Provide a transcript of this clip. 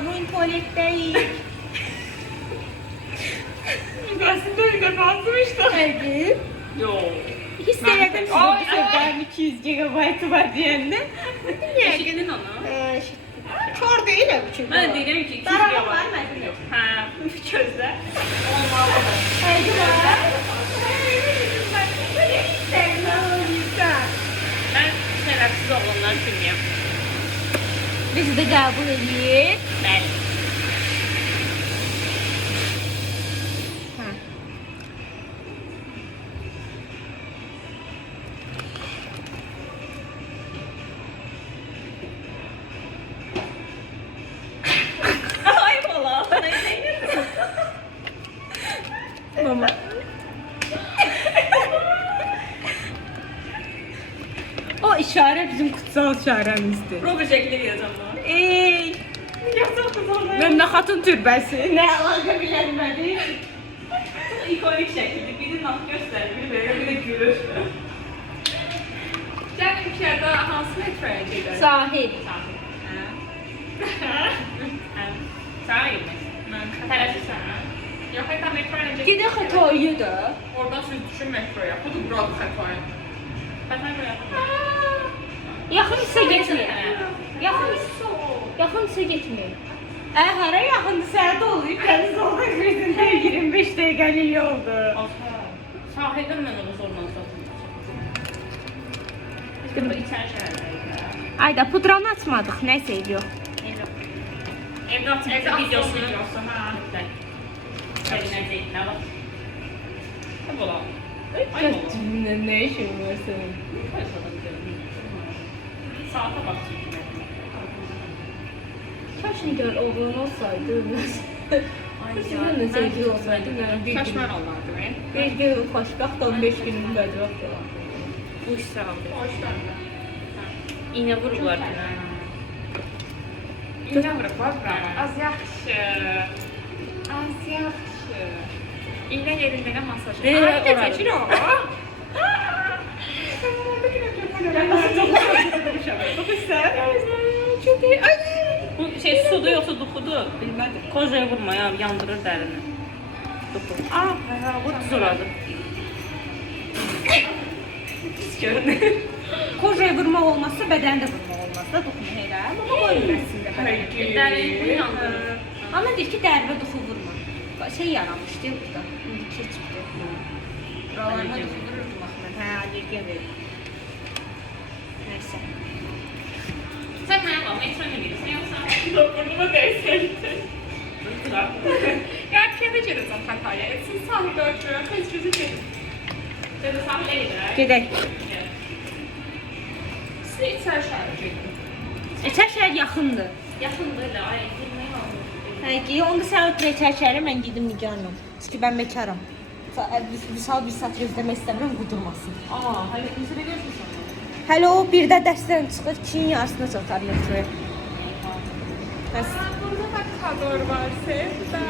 Bugün tuvaletteyim. Öyle defa atmıştım. Hadi. Yo. Hissederdim size Ay, bu sefer 200 GB var diyende. Eşitledin onu. Ee, şey- Kör değilim çünkü. Ben deyirəm ki, 200 Daralım GB. var mı? Yok. Hə, közdə. Olmalı. Haydi var. Mən şərəfsiz oğlanlar kimiyəm? This is the double idiot. O işare bizim kutsal işaremizdi. Robo şəkli yazam bunu. Ey, Yazam kızım. Memle Hatun türbesi. Ne alaka bilinmedi. İkonik şəkildir. Biri nak göstərir, biri belə, biri gülür. Sən ölkədə hansı metroya gedirsən? Sahil. Sağa gitmez. Tələsirsən? Yox, hətta metroya necə Gide Hatay'ı da. Oradan siz düşün metroya. Buradır Xətai. Xətai belə. Yaxın hissə getmir. Yaxın Yaxın hissə getmir. Ə, hara yaxındır? Səhərdə olur. Dəniz oldu. Krizində 25 dəqiqəlik yoldur. Sahildən mən onu zorla satın. Ayda pudranı açmadıq. Nəysə yox. Evdə atın, evdə videosunu. Videosu, hə. Gəlinəcək, nə var? Nə bola? Ay bola. Nə işin var sənin? Saata bak çünkü. Kaş nigar oğlan olsaydı. Ay Sizinle sevgili olsaydı ben bir Kaç gün. var onlardı be? Bir gün xoşbəxtdən 5 günün bəcək falan. Bu iş sağlığı. Hoşlar. İğne vururlar ki. İğne vururlar. Az yaxşı. Az yaxşı. İğne yerində nə masaj? Ay, də orada. çəkir o. Çok iyi. Ay. Bu şey sudu yoksa dukudu. Bilmədim. Kozaya vurma ya yandırır dərini. Duku. Ah, Bu görünür. Kojaya vurmaq olmazsa bədəndə vurmaq olmaz da duxma elə. Amma qoyulmasın da bədəndə. Dərini yandırır. Amma deyir ki, dərbə duxu vurma. Şey yaranmış deyil burada. İndi keçibdi. Buralarına duxu vururdum axı mən. Hə, allergiya verir. Sen mənə bax, metro nə bilirsən yoxsa? Burnuma dəysəydin. Ya köydə gedirsən Xətaya. Etsin sahildə oturuyor. Heç gözü gedir. Dedi sahilə gedir. Gedək. Siz içəri şəhərə gedin. Eçər şəhər yaxındır. Yaxındır elə, ay, bilmək olmur. Hə, ki, onda sən ötürə Eçər şəhərə mən gedim Nigarla. Çünki mən bekaram. Sa- ə, Bir, saat gözləmək istəmirəm, qudurmasın. Aa, hələ kimsə də görmüsən. Hələ o birdə dərsdən çıxır, ikin yarısına çatar metroya. Bəs Burada da kador var, sevda.